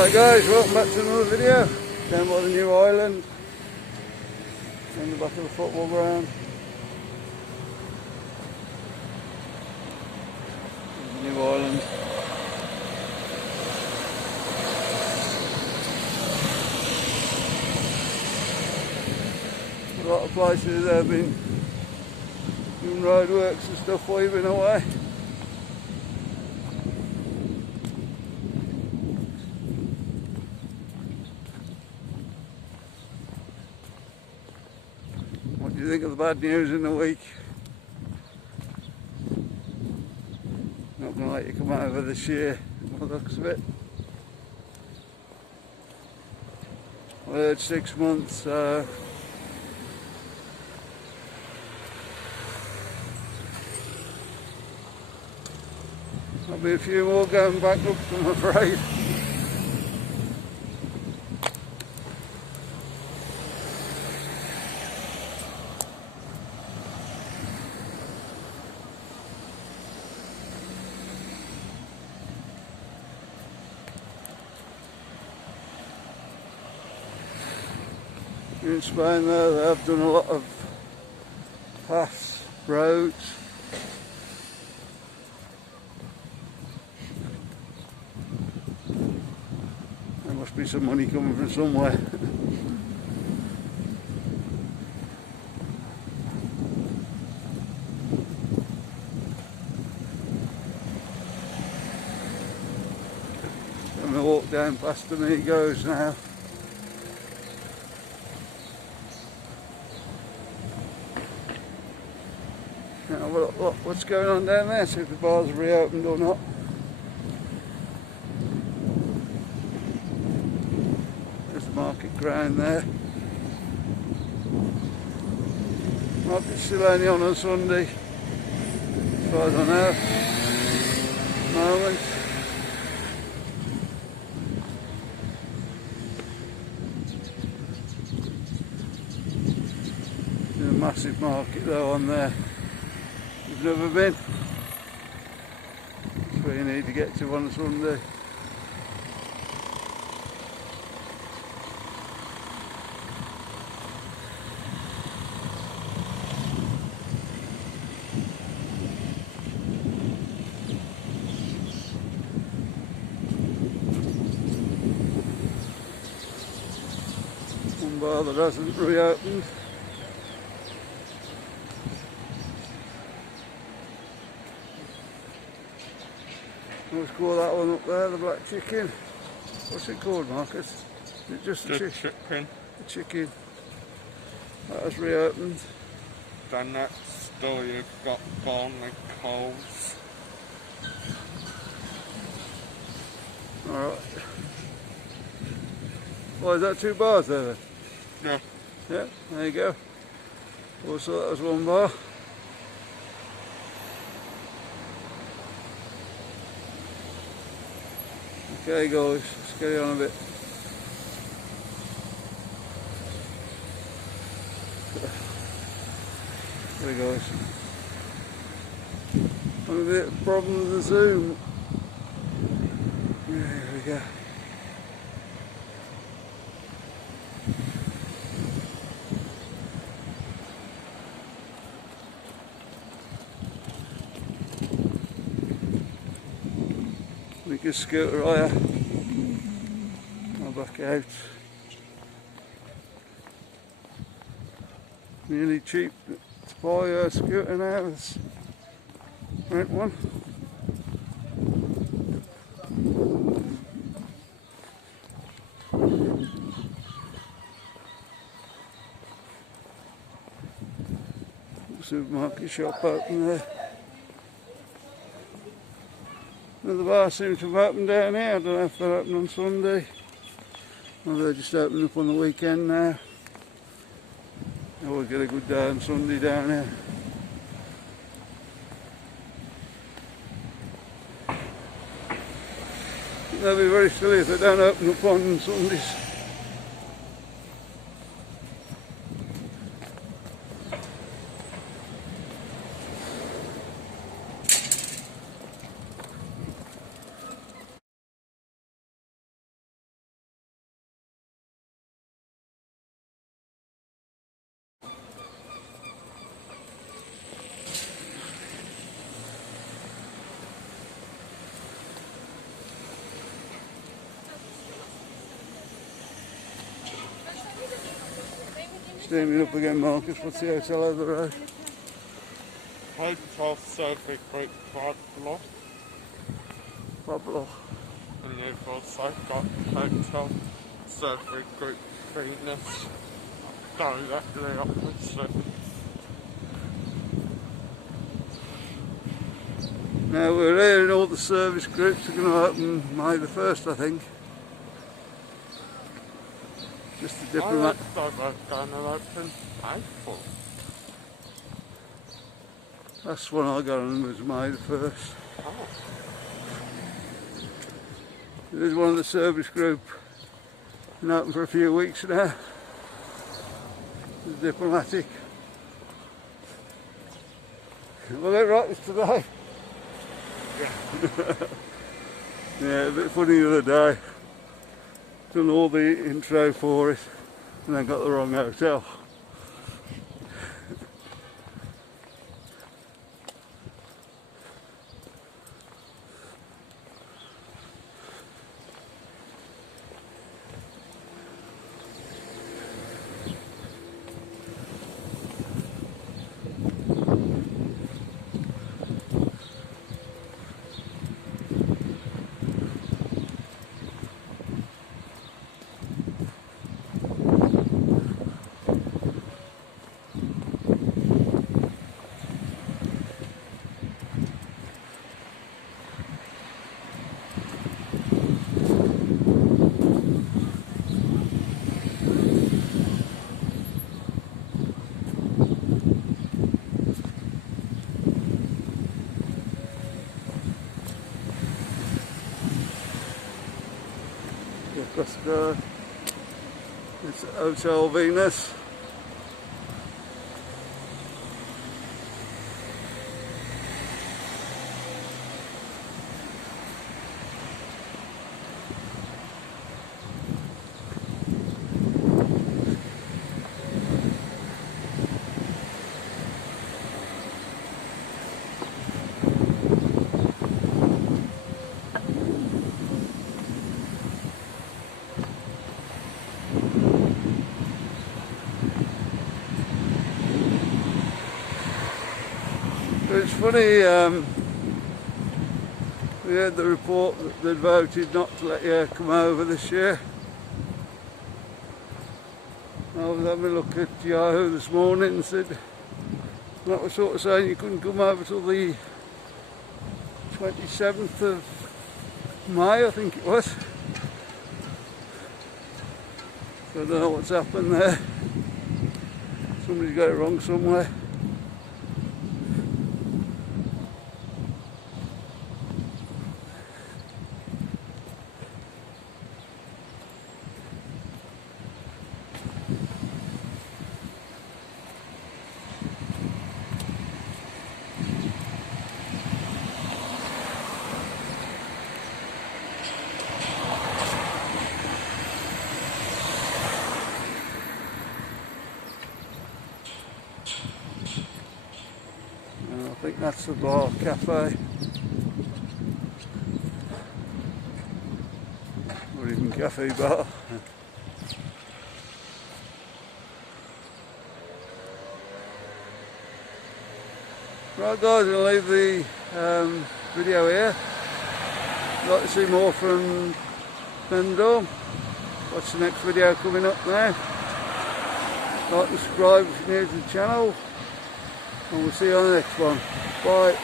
Hi guys, welcome back to another video. Down by the new island, in the back of the football ground. The new island. A lot of places there have been doing roadworks and stuff while you've been away. What do you think of the bad news in the week? Not going to let you come over this year, by the looks of it. I heard 6 months. There'll be a few more going bankrupt, I'm afraid. In Spain there, they have done a lot of paths, roads. There must be some money coming from somewhere. And we walk down past the Amigos now. Now look what's going on down there, see if the bars are reopened or not. There's the market ground there. Market's still only on a Sunday, as far as I know. At the moment. There's a massive market though on there. You've never been. That's where you need to get to on a Sunday. One bar that hasn't reopened. Let's call that one up there, the black chicken. What's it called, Marcus? Is it just the chicken? The chicken. That has reopened. Then next door you've got Barnley Coles. Alright. Well, is that 2 bars there then? Yeah. Yeah, there you go. Also that was 1 bar. Okay guys, let's carry on a bit. There guys. I'm a bit problem with the zoom. There we go. Make a scooter hire. I'll back out. Really cheap to buy a scooter now. Let's rent one. Supermarket shop open there. The bar seems to have opened down here. I don't know if they're open on Sunday or they're just opening up on the weekend now. I always get a good day on Sunday down here. They'll be very silly if they don't open up on Sundays. Steaming up again, Marcus. What's the hotel over the road? Hotel Survey Group Pablo. Pablo. And you've also got Hotel Survey Group Venus directly opposite. Now we're hearing all the service groups are going to open May the 1st, I think. Just the diplomat. I thought they were going to open April. That's when I got on, was May the 1st. Oh. There's one of the service group. Been open for a few weeks now. The diplomatic. Will it right this today? Yeah, a bit funny the other day. Done all the intro for it and then got the wrong hotel. Across the it's Hotel Venus. It's funny, we heard the report that they'd voted not to let you come over this year. I was having a look at Yahoo this morning and said that was sort of saying you couldn't come over till the 27th of May, I think it was. So I don't know what's happened there. Somebody's got it wrong somewhere. I think that's the bar cafe, or even cafe bar. Right guys, I'll leave the video here. If you'd like to see more from Benidorm, watch the next video coming up now. Like and subscribe if you're new to the channel. And we'll see you on the next one. Bye.